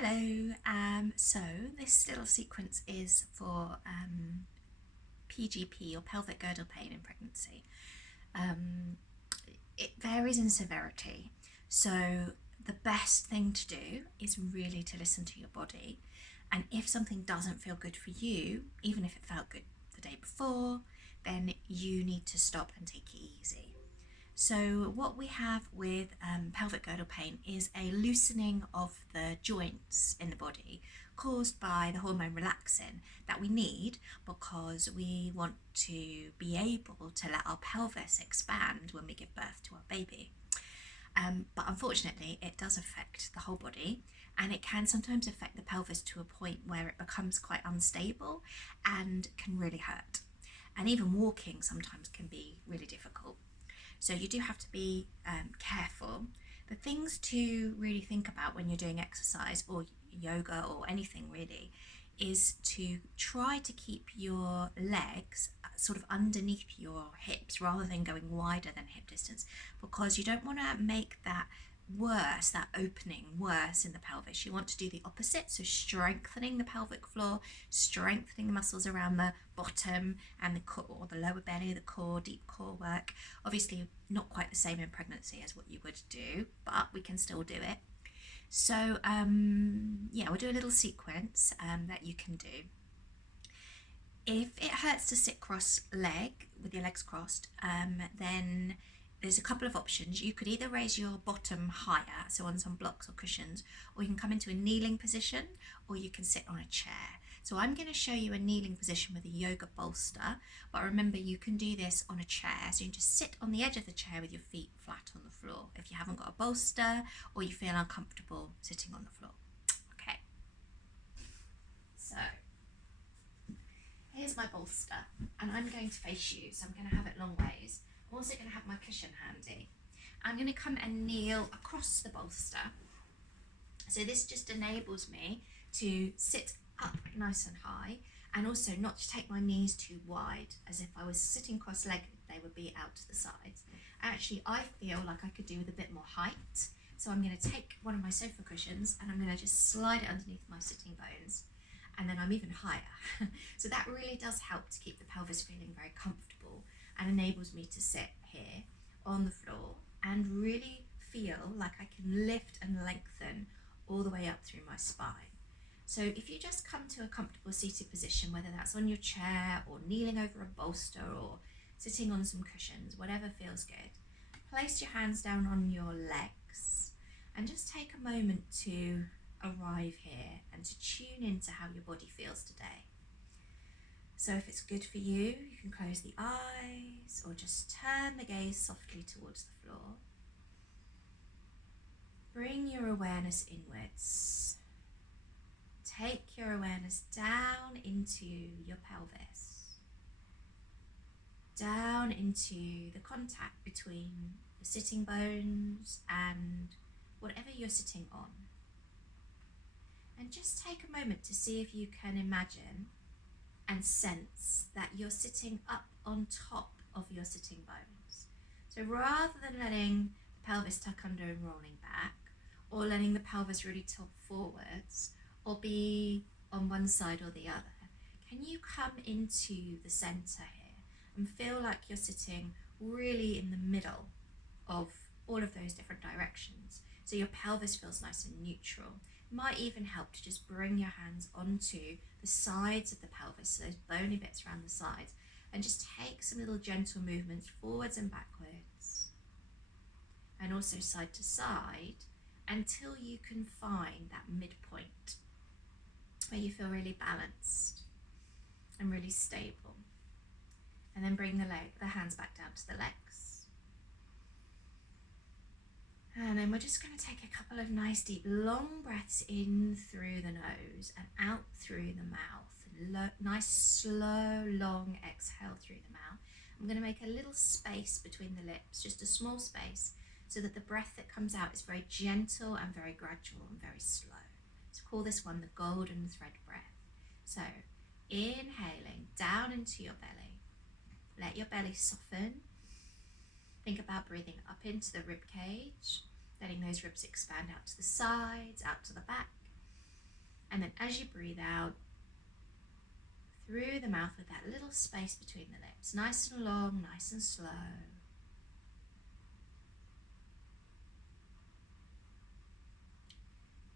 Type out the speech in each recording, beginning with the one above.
Hello, so this little sequence is for PGP or pelvic girdle pain in pregnancy. It varies in severity, so the best thing to do is really to listen to your body, and if something doesn't feel good for you, even if it felt good the day before, then you need to stop and take it easy. So what we have with pelvic girdle pain is a loosening of the joints in the body caused by the hormone relaxin that we need because we want to be able to let our pelvis expand when we give birth to our baby. But unfortunately, it does affect the whole body, and it can sometimes affect the pelvis to a point where it becomes quite unstable and can really hurt. And even walking sometimes can be really difficult. So you do have to be careful. The things to really think about when you're doing exercise or yoga or anything really is to try to keep your legs sort of underneath your hips rather than going wider than hip distance, because you don't want to make that opening worse in the pelvis. You want to do the opposite, so strengthening the pelvic floor, strengthening the muscles around the bottom and the core, or the lower belly, the core, deep core work. Obviously not quite the same in pregnancy as what you would do, but we can still do it. So we'll do a little sequence that you can do. If it hurts to sit cross-leg with your legs crossed, then there's a couple of options. You could either raise your bottom higher, so on some blocks or cushions, or you can come into a kneeling position, or you can sit on a chair. So I'm going to show you a kneeling position with a yoga bolster, but remember you can do this on a chair. So you can just sit on the edge of the chair with your feet flat on the floor if you haven't got a bolster or you feel uncomfortable sitting on the floor. Okay, so here's my bolster, and I'm going to face you, so I'm going to have it long ways. I'm also going to have my cushion handy. I'm going to come and kneel across the bolster. So this just enables me to sit up nice and high, and also not to take my knees too wide, as if I was sitting cross-legged, they would be out to the sides. Actually, I feel like I could do with a bit more height, so I'm going to take one of my sofa cushions and I'm going to just slide it underneath my sitting bones, and then I'm even higher. So that really does help to keep the pelvis feeling very comfortable and enables me to sit here on the floor and really feel like I can lift and lengthen all the way up through my spine. So if you just come to a comfortable seated position, whether that's on your chair or kneeling over a bolster or sitting on some cushions, whatever feels good, place your hands down on your legs and just take a moment to arrive here and to tune into how your body feels today. So if it's good for you, you can close the eyes or just turn the gaze softly towards the floor. Bring your awareness inwards. Take your awareness down into your pelvis, down into the contact between the sitting bones and whatever you're sitting on. And just take a moment to see if you can imagine and sense that you're sitting up on top of your sitting bones. So rather than letting the pelvis tuck under and rolling back, or letting the pelvis really tilt forwards, or be on one side or the other, can you come into the center here and feel like you're sitting really in the middle of all of those different directions, so your pelvis feels nice and neutral. It might even help to just bring your hands onto the sides of the pelvis, so those bony bits around the sides, and just take some little gentle movements forwards and backwards, and also side to side, until you can find that midpoint where you feel really balanced and really stable. And then bring the hands back down to the legs. And then we're just going to take a couple of nice deep long breaths in through the nose and out through the mouth. Nice slow long exhale through the mouth. I'm going to make a little space between the lips, just a small space, so that the breath that comes out is very gentle and very gradual and very slow. So call this one the golden thread breath. So inhaling down into your belly. Let your belly soften. Think about breathing up into the rib cage, letting those ribs expand out to the sides, out to the back. And then as you breathe out, through the mouth with that little space between the lips, nice and long, nice and slow.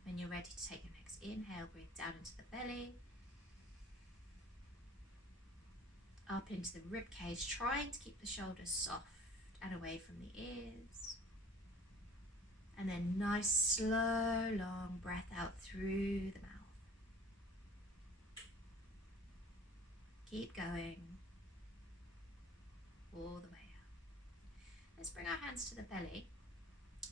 When you're ready to take your next inhale, breathe down into the belly, up into the rib cage, trying to keep the shoulders soft and away from the ears. And then nice, slow, long breath out through the mouth. Keep going all the way out. Let's bring our hands to the belly,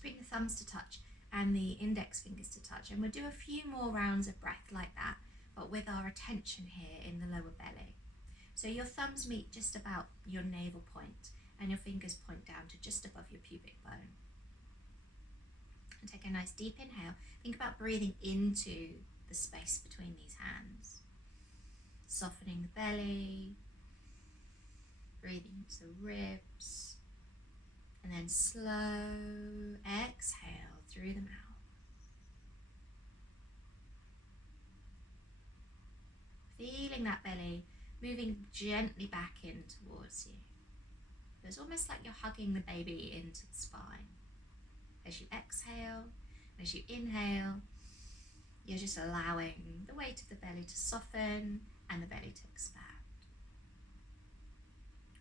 bring the thumbs to touch and the index fingers to touch, and we'll do a few more rounds of breath like that, but with our attention here in the lower belly. So your thumbs meet just about your navel point and your fingers point down to just above your pubic bone. And take a nice deep inhale. Think about breathing into the space between these hands. Softening the belly, breathing into the ribs, and then slow exhale through the mouth. Feeling that belly moving gently back in towards you. It's almost like you're hugging the baby into the spine. As you exhale, as you inhale, you're just allowing the weight of the belly to soften and the belly to expand.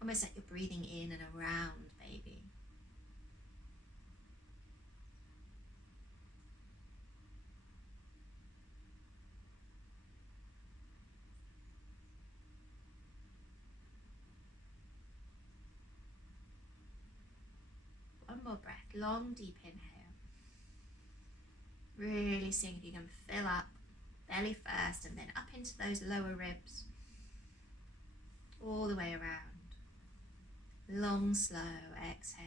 Almost like you're breathing in and around baby. One more breath, long deep inhale. Really seeing if you can fill up belly first and then up into those lower ribs, all the way around. Long, slow exhale.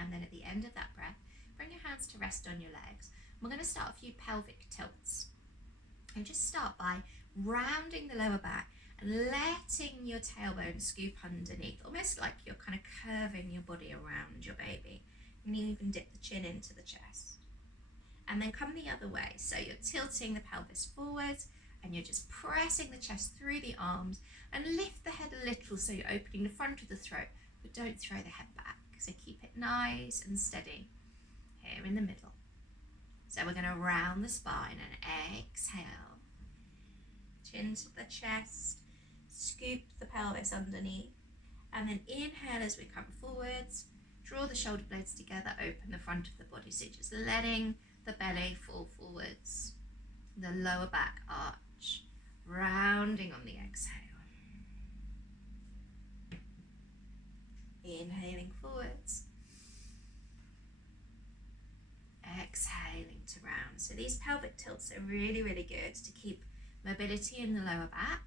And then at the end of that breath, bring your hands to rest on your legs. We're going to start a few pelvic tilts. And just start by rounding the lower back and letting your tailbone scoop underneath, almost like you're kind of curving your body around your baby. You can even dip the chin into the chest. And then come the other way. So you're tilting the pelvis forwards and you're just pressing the chest through the arms, and lift the head a little so you're opening the front of the throat, but don't throw the head back. So keep it nice and steady here in the middle. So we're going to round the spine and exhale. Chin to the chest, scoop the pelvis underneath, and then inhale as we come forwards. Draw the shoulder blades together, open the front of the body. So just letting the belly fall forwards, the lower back arch, rounding on the exhale. Inhaling forwards, exhaling to round. So these pelvic tilts are really, really good to keep mobility in the lower back,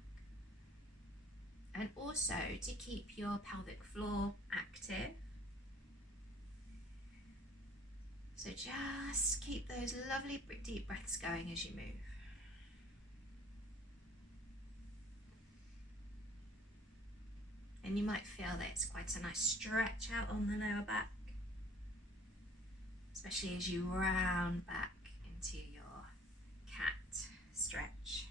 and also to keep your pelvic floor active. So just keep those lovely deep breaths going as you move. And you might feel that it's quite a nice stretch out on the lower back, especially as you round back into your cat stretch.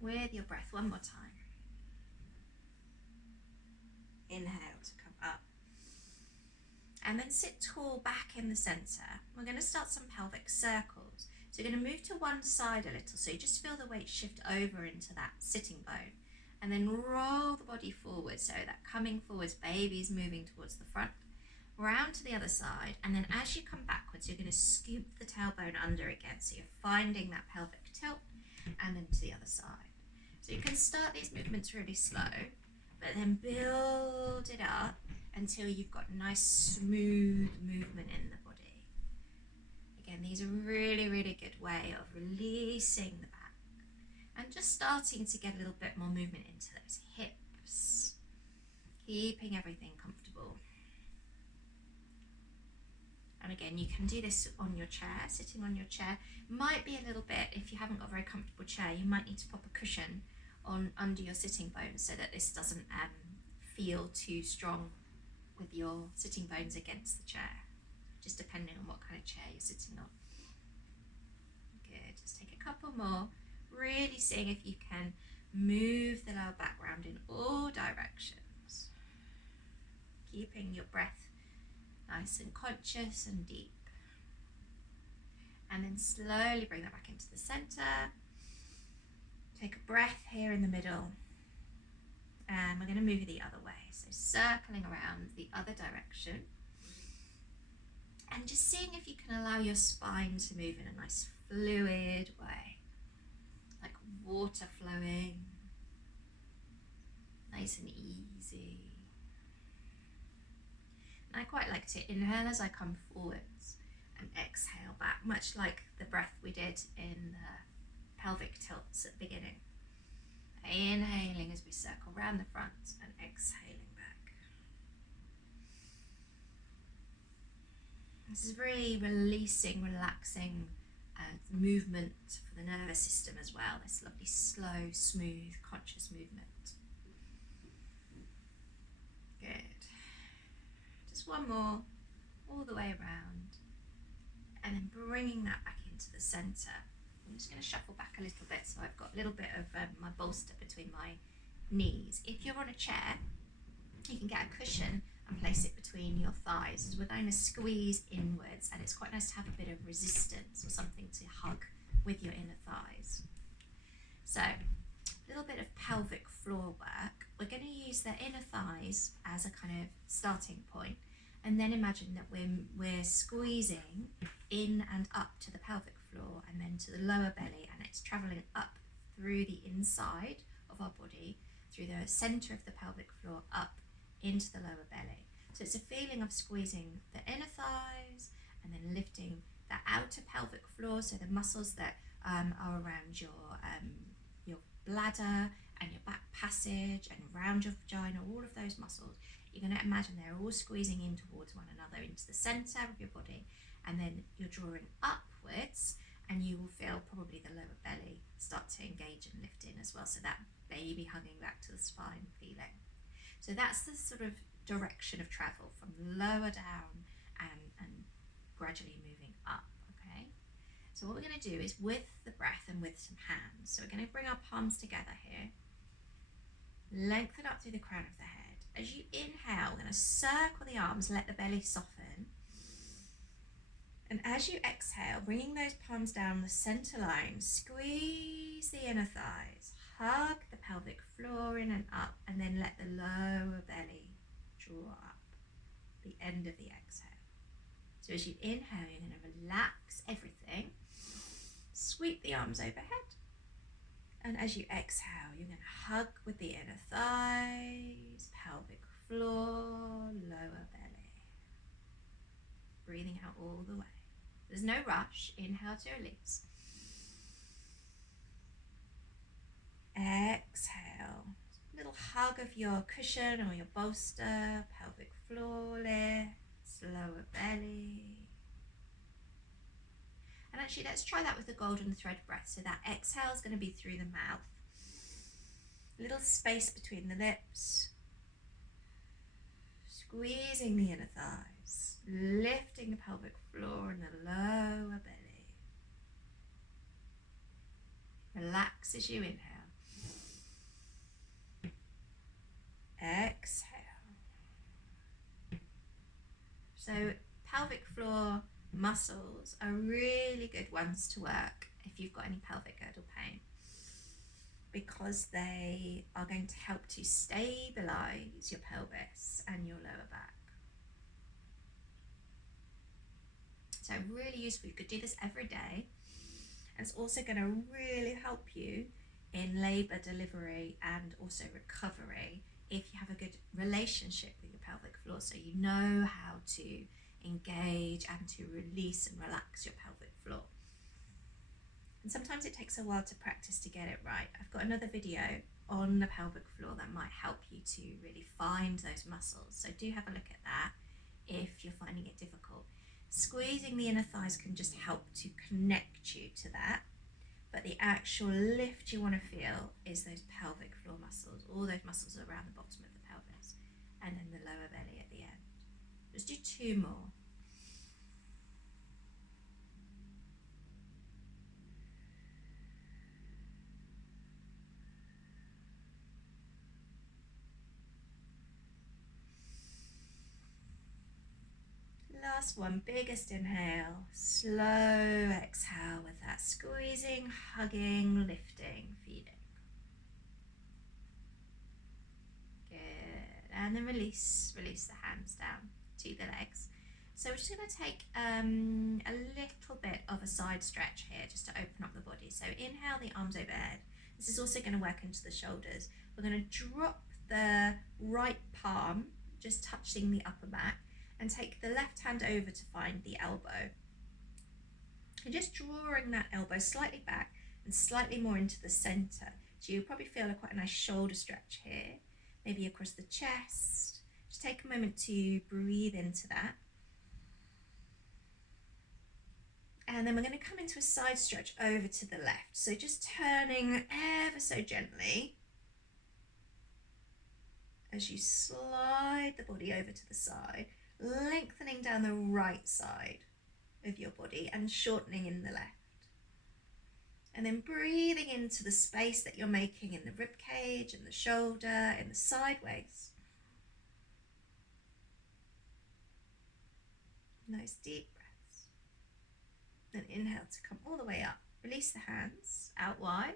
With your breath, one more time. Inhale to come up. And then sit tall back in the center. We're going to start some pelvic circles. So you're going to move to one side a little, so you just feel the weight shift over into that sitting bone. And then roll the body forward, so that coming forwards, baby's moving towards the front. Round to the other side, and then as you come backwards, you're going to scoop the tailbone under again. So you're finding that pelvic tilt, and then to the other side. So you can start these movements really slow, but then build it up until you've got nice smooth movement in the body. Again, these are really, really good way of releasing the back and just starting to get a little bit more movement into those hips, keeping everything comfortable. And again, you can do this on your chair, sitting on your chair. Might be a little bit, if you haven't got a very comfortable chair, you might need to pop a cushion on under your sitting bones so that this doesn't feel too strong with your sitting bones against the chair, just depending on what kind of chair you're sitting on. Good, just take a couple more, really seeing if you can move the lower back round in all directions, keeping your breath nice and conscious and deep. And then slowly bring that back into the center. Take a breath here in the middle. And we're going to move the other way. So circling around the other direction. And just seeing if you can allow your spine to move in a nice fluid way. Like water flowing. Nice and easy. And I quite like to inhale as I come forwards and exhale back, much like the breath we did in the pelvic tilts at the beginning. Inhaling as we circle around the front and exhaling back. This is very releasing, relaxing movement for the nervous system as well. This lovely, slow, smooth, conscious movement. Good. Just one more, all the way around. And then bringing that back into the centre. I'm just going to shuffle back a little bit so I've got a little bit of my bolster between my knees. If you're on a chair, you can get a cushion and place it between your thighs, as we're going to squeeze inwards, and it's quite nice to have a bit of resistance or something to hug with your inner thighs. So a little bit of pelvic floor work. We're going to use the inner thighs as a kind of starting point, and then imagine that we're squeezing in and up to the pelvic floor and then to the lower belly, and it's travelling up through the inside of our body, through the centre of the pelvic floor, up into the lower belly. So it's a feeling of squeezing the inner thighs and then lifting the outer pelvic floor, so the muscles that are around your bladder and your back passage and around your vagina, all of those muscles. You're going to imagine they're all squeezing in towards one another into the centre of your body, and then you're drawing upwards, and you will feel probably the lower belly start to engage and lift in as well, so that baby hugging back to the spine feeling. So that's the sort of direction of travel, from lower down and gradually moving up, okay? So what we're going to do is, with the breath and with some hands, so we're going to bring our palms together here, lengthen up through the crown of the head. As you inhale, we're going to circle the arms, let the belly soften. And as you exhale, bringing those palms down the centre line, squeeze the inner thighs, hug the pelvic floor in and up, and then let the lower belly draw up, the end of the exhale. So as you inhale, you're going to relax everything, sweep the arms overhead. And as you exhale, you're going to hug with the inner thighs, pelvic floor, lower belly. Breathing out all the way. There's no rush. Inhale to release. Exhale. Little hug of your cushion or your bolster, pelvic floor lifts, lower belly. And actually, let's try that with the golden thread breath. So that exhale is going to be through the mouth. A little space between the lips. Squeezing the inner thighs. Lifting the pelvic floor and the lower belly. Relax as you inhale. Exhale. So pelvic floor muscles are really good ones to work if you've got any pelvic girdle pain, because they are going to help to stabilize your pelvis and your lower back. So really useful. You could do this every day, and it's also going to really help you in labour, delivery, and also recovery if you have a good relationship with your pelvic floor, so you know how to engage and to release and relax your pelvic floor. And sometimes it takes a while to practice to get it right. I've got another video on the pelvic floor that might help you to really find those muscles, so do have a look at that if you're finding it difficult. Squeezing the inner thighs can just help to connect you to that, but the actual lift you want to feel is those pelvic floor muscles, all those muscles around the bottom of the pelvis, and then the lower belly at the end. Just do 2 more. Last one, biggest inhale, slow exhale with that squeezing, hugging, lifting, feeling. Good. And then release the hands down to the legs. So we're just going to take a little bit of a side stretch here just to open up the body. So inhale the arms overhead. This is also going to work into the shoulders. We're going to drop the right palm, just touching the upper back, and take the left hand over to find the elbow. And just drawing that elbow slightly back and slightly more into the center. So you'll probably feel quite a nice shoulder stretch here, maybe across the chest. Just take a moment to breathe into that. And then we're going to come into a side stretch over to the left. So just turning ever so gently as you slide the body over to the side, lengthening down the right side of your body and shortening in the left. And then breathing into the space that you're making in the rib cage, in the shoulder, in the sideways. Nice deep breaths. Then inhale to come all the way up. Release the hands out wide.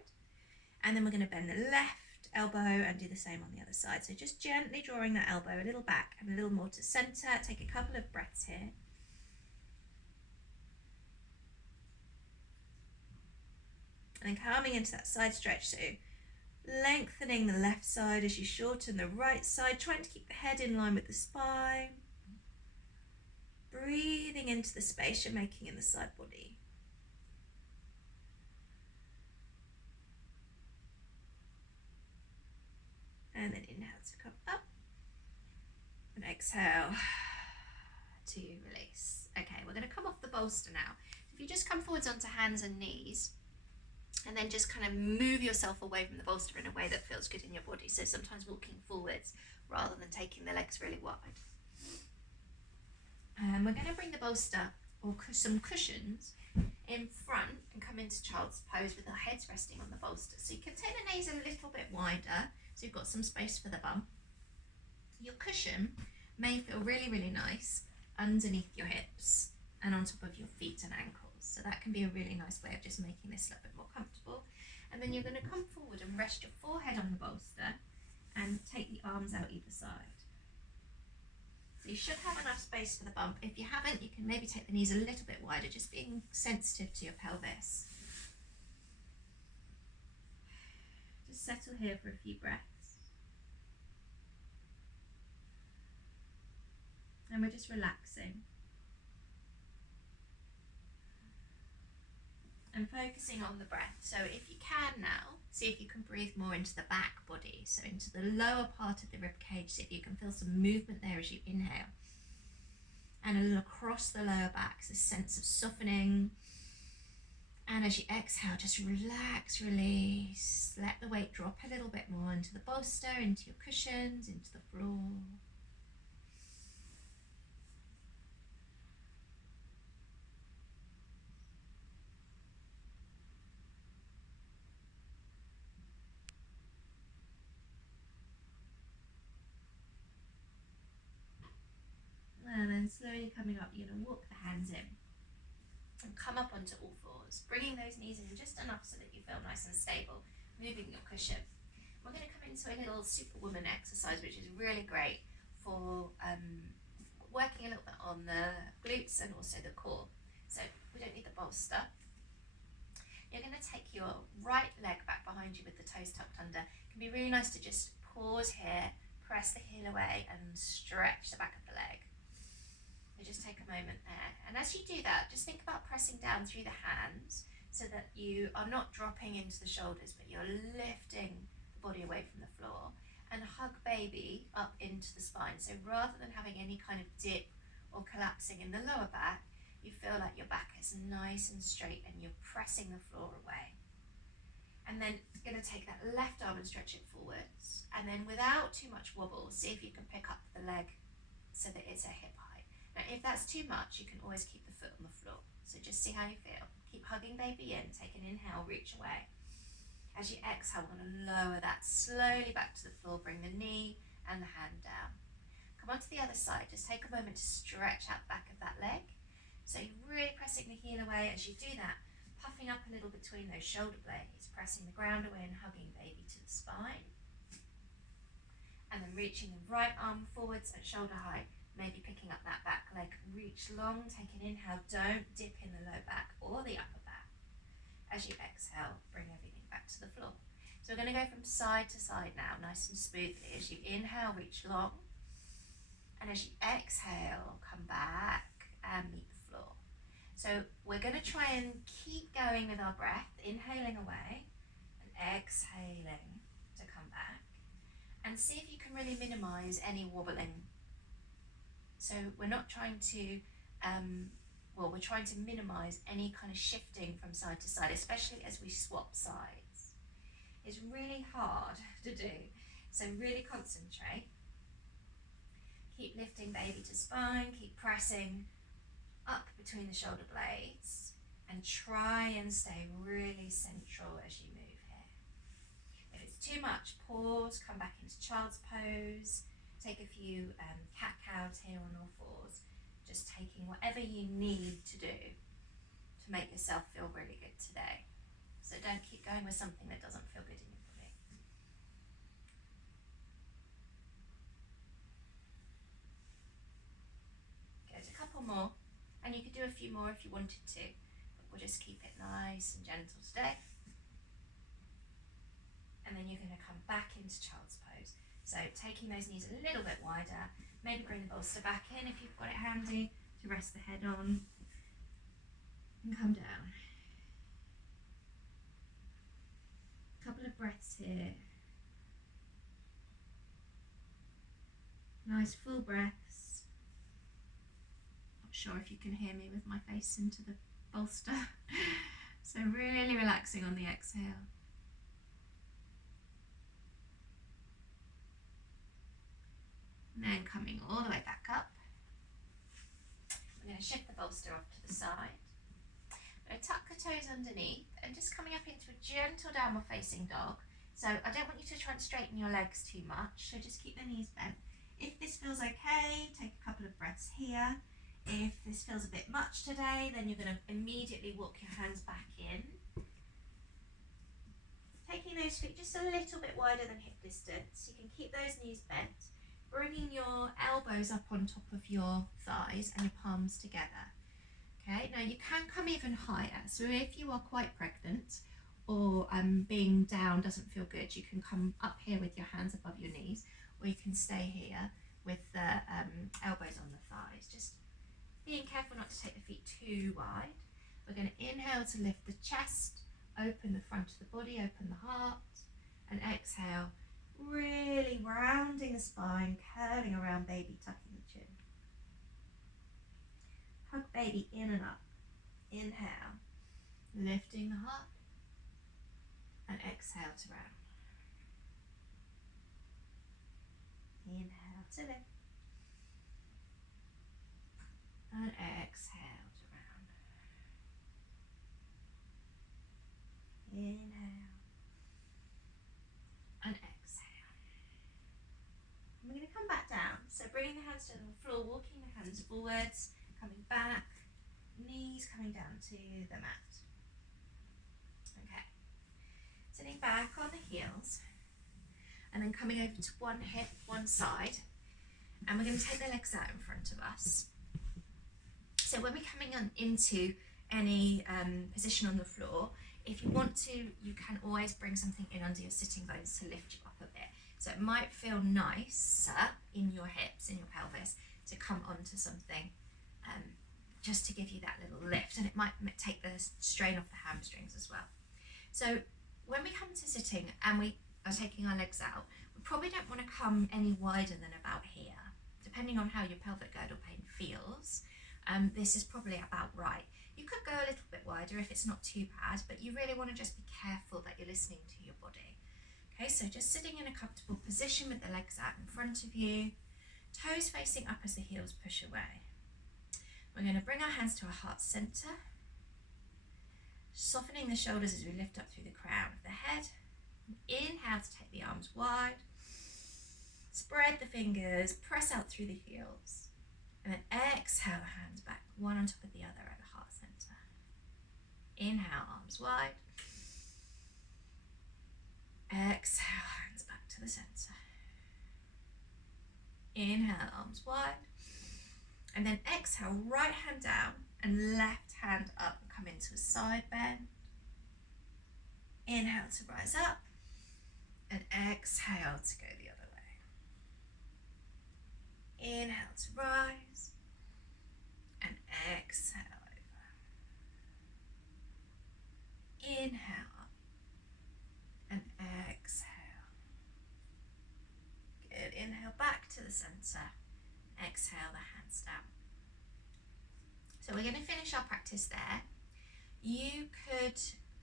And then we're going to bend the left elbow and do the same on the other side. So just gently drawing that elbow a little back and a little more to center. Take a couple of breaths here. And then coming into that side stretch, so lengthening the left side as you shorten the right side, trying to keep the head in line with the spine. Breathing into the space you're making in the side body. And then inhale to come up. And exhale to release. Okay, we're going to come off the bolster now. If you just come forwards onto hands and knees, and then just kind of move yourself away from the bolster in a way that feels good in your body. So sometimes walking forwards rather than taking the legs really wide. And we're going to bring the bolster or some cushions in front and come into child's pose with our heads resting on the bolster. So you can take the knees a little bit wider so you've got some space for the bum. Your cushion may feel really, really nice underneath your hips and on top of your feet and ankles. So that can be a really nice way of just making this a little bit more comfortable. And then you're going to come forward and rest your forehead on the bolster and take the arms out either side. So you should have enough space for the bump. If you haven't, you can maybe take the knees a little bit wider, just being sensitive to your pelvis. Just settle here for a few breaths. And we're just relaxing. And focusing on the breath. So if you can now, see if you can breathe more into the back body, so into the lower part of the rib cage, see if you can feel some movement there as you inhale. And a little across the lower back, so a sense of softening. And as you exhale, just relax, release. Let the weight drop a little bit more into the bolster, into your cushions, into the floor. And then slowly coming up, you're going to walk the hands in and come up onto all fours, bringing those knees in just enough so that you feel nice and stable, moving your cushion. We're going to come into a little superwoman exercise, which is really great for working a little bit on the glutes and also the core. So we don't need the bolster. You're going to take your right leg back behind you with the toes tucked under. It can be really nice to just pause here, press the heel away and stretch the back of the leg. So just take a moment there. And as you do that, just think about pressing down through the hands so that you are not dropping into the shoulders, but you're lifting the body away from the floor. And hug baby up into the spine. So rather than having any kind of dip or collapsing in the lower back, you feel like your back is nice and straight and you're pressing the floor away. And then going to take that left arm and stretch it forwards. And then without too much wobble, see if you can pick up the leg so that it's at hip height. Now, if that's too much, you can always keep the foot on the floor. So just see how you feel. Keep hugging baby in. Take an inhale, reach away. As you exhale, we're going to lower that slowly back to the floor. Bring the knee and the hand down. Come on to the other side. Just take a moment to stretch out the back of that leg. So you're really pressing the heel away. As you do that, puffing up a little between those shoulder blades, pressing the ground away and hugging baby to the spine. And then reaching the right arm forwards at shoulder height, maybe picking up that back leg. Reach long, take an inhale, don't dip in the low back or the upper back. As you exhale, bring everything back to the floor. So we're going to go from side to side now, nice and smoothly. As you inhale, reach long. And as you exhale, come back and meet the floor. So we're going to try and keep going with our breath, inhaling away and exhaling to come back. And see if you can really minimize any wobbling. So we're not trying to, we're trying to minimize any kind of shifting from side to side, especially as we swap sides. It's really hard to do, so really concentrate. Keep lifting baby to spine, keep pressing up between the shoulder blades, and try and stay really central as you move here. If it's too much, pause, come back into child's pose, take a few cat-cows here on all fours, just taking whatever you need to do to make yourself feel really good today. So don't keep going with something that doesn't feel good in your body. Good, a couple more, and you could do a few more if you wanted to, but we'll just keep it nice and gentle today. And then you're going to come back into child's pose. So taking those knees a little bit wider, maybe bring the bolster back in if you've got it handy to rest the head on, and come down. A couple of breaths here. Nice full breaths. Not sure if you can hear me with my face into the bolster. So really relaxing on the exhale. And then coming all the way back up. We're going to shift the bolster off to the side. I'm going to tuck the toes underneath and just coming up into a gentle downward facing dog. So I don't want you to try and straighten your legs too much, so just keep the knees bent. If this feels okay, take a couple of breaths here. If this feels a bit much today, then you're going to immediately walk your hands back in. Taking those feet just a little bit wider than hip distance. You can keep those knees bent. Bringing your elbows up on top of your thighs and your palms together. Okay, now you can come even higher. So if you are quite pregnant or being down doesn't feel good, you can come up here with your hands above your knees, or you can stay here with the elbows on the thighs. Just being careful not to take the feet too wide. We're going to inhale to lift the chest, open the front of the body, open the heart, and exhale. Really rounding the spine, curving around baby, tucking the chin. Hug baby in and up. Inhale, lifting the heart, and exhale to round. Inhale to lift, and exhale to round. Inhale, and exhale. We're going to come back down, so bringing the hands to the floor, walking the hands forwards, coming back, knees coming down to the mat. Okay, sitting back on the heels, and then coming over to one hip, one side, and we're going to take the legs out in front of us. So when we're coming on into any position on the floor, if you want to, you can always bring something in under your sitting bones to lift you up a bit. So it might feel nicer in your hips, in your pelvis, to come onto something just to give you that little lift, and it might take the strain off the hamstrings as well. So when we come to sitting and we are taking our legs out, we probably don't want to come any wider than about here. Depending on how your pelvic girdle pain feels, this is probably about right. You could go a little bit wider if it's not too bad, but you really want to just be careful that you're listening to your body. Okay, so just sitting in a comfortable position with the legs out in front of you, toes facing up as the heels push away. We're going to bring our hands to our heart center, softening the shoulders as we lift up through the crown of the head. Inhale to take the arms wide, spread the fingers, press out through the heels, and then exhale the hands back, one on top of the other at the heart center. Inhale, arms wide. Exhale, hands back to the center. Inhale, arms wide. And then exhale, right hand down and left hand up and come into a side bend. Inhale to rise up and exhale to go the other way. Inhale to rise and exhale over. Inhale up and exhale. Good. Inhale back to the center. Exhale the hands down. So we're going to finish our practice there. You could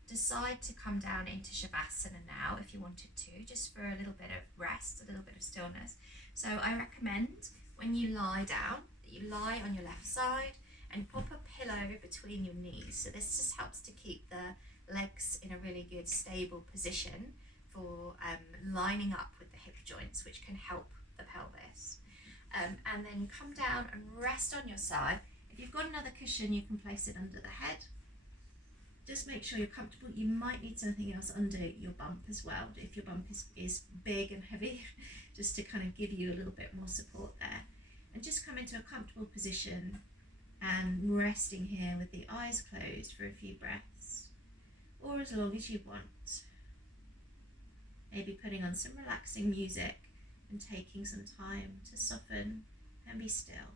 decide to come down into Shavasana now if you wanted to, just for a little bit of rest, a little bit of stillness. So I recommend when you lie down, that you lie on your left side and pop a pillow between your knees. So this just helps to keep the legs in a really good stable position for lining up with the hip joints, which can help the pelvis. And then come down and rest on your side. If you've got another cushion, you can place it under the head. Just make sure you're comfortable. You might need something else under your bump as well, if your bump is big and heavy, just to kind of give you a little bit more support there. And just come into a comfortable position and resting here with the eyes closed for a few breaths, or as long as you want. Maybe putting on some relaxing music and taking some time to soften and be still.